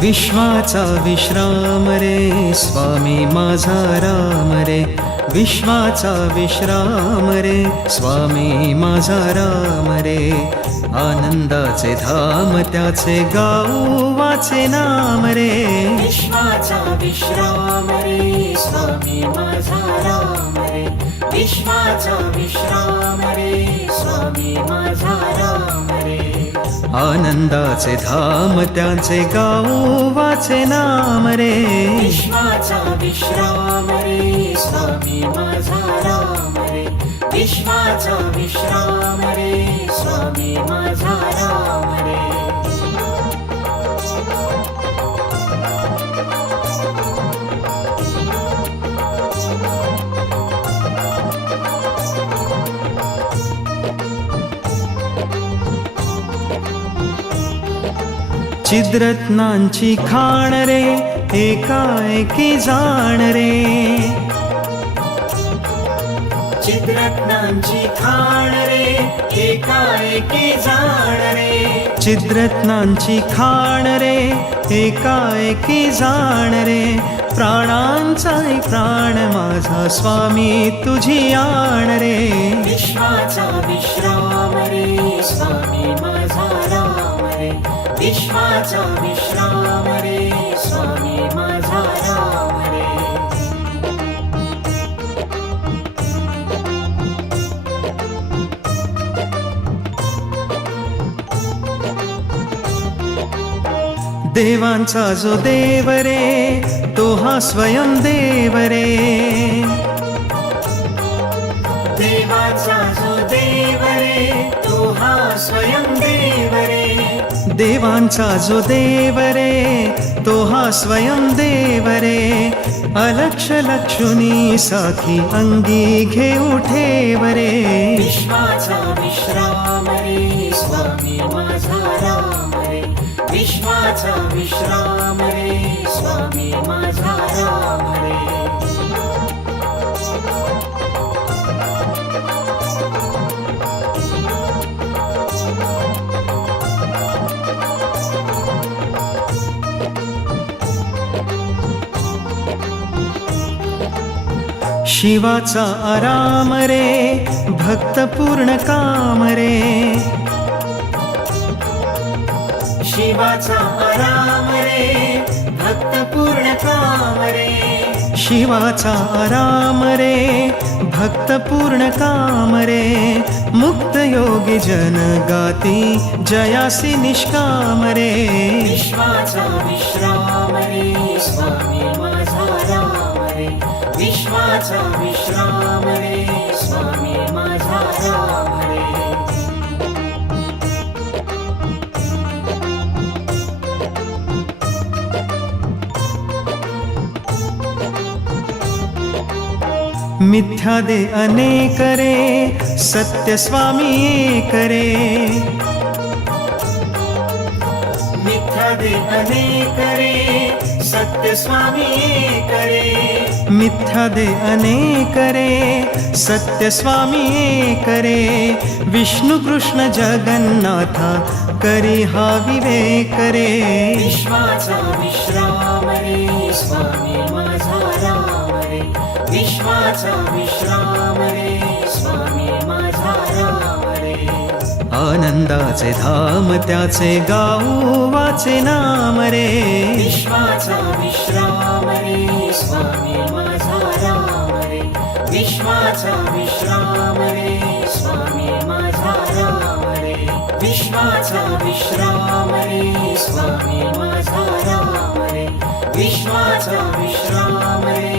विश्वाचा विश्राम रे स्वामी माझा राम रे, विश्वाचा विश्राम रे स्वामी माझा राम रे. आनंदाचे धाम त्याचे गाऊ वाचे नाम रे. विश्वाचा विश्राम रे स्वामी माझा राम रे, विश्वाचा विश्राम रे स्वामी माझा राम रे. आनंदाचे धाम त्याचे गाऊ वाचे नाम रे. विश्वाचा विश्राम रे स्वामी माझा राम रे, विश्वाचा विश्राम रे स्वामी माझा राम रे. चिद्रत्नांची खाण रे एकाएकी जाण रे. चिद्रत्नांची खाण रे एकाएकी जाण रे. चिद्रत्नांची खाण रे एकाएकी जाण रे. प्राणांचाही प्राण माझा स्वामी तुझी आण रे. विश्वाचा विश्राम रे स्वामी माझा राम रे, विश्वाचा विश्राम रे स्वामी माझा राम रे. देवांचा जो देव रे तो हा स्वयं देव रे. देवाचा जो देव रे तो हा स्वयं देव रे. देवांचा जो देव रे तो हा स्वयं देव रे. अलक्ष लक्षुनी साखी अंगी घेऊ ठेव रे. विश्वाचा विश्राम रे स्वामी माझा राम रे, विश्वाचा विश्राम रे स्वामी माझा राम रे. शिवाचा आराम रे भक्त पूर्ण काम रे. शिवाचा आराम रे भक्त पूर्ण काम रे. शिवाचा आराम रे भक्त पूर्ण काम रे. मुक्त योगी जन गाती जयासी निष्काम रे. विश्वाचा विश्राम रे स्वामी माझा राम रे, विश्वाचा विश्राम रे स्वामी माझा राम रे. मिथ्या दे अनेक रे सत्य स्वामी एक रे. मिथ्या दे अनेक रे सत्य स्वामी एक रे. मिथ्या दे अनेक रे सत्य स्वामी एक रे. विष्णु कृष्ण जगन्नाथा करी हा विवेक रे. विश्वाचा विश्राम रे स्वामी माझा राम रे, विश्वाचा विश्राम रे स्वामी माझा राम रे. आनंदाचे धाम त्याचे गाऊ वाचे नाम रे. विश्वाचा विश्राम रे स्वामी माझा राम रे, विश्वाचा विश्राम रे स्वामी माझा राम रे. विश्वाचा विश्राम रे स्वामी माझा राम रे, विश्वाचा विश्राम रे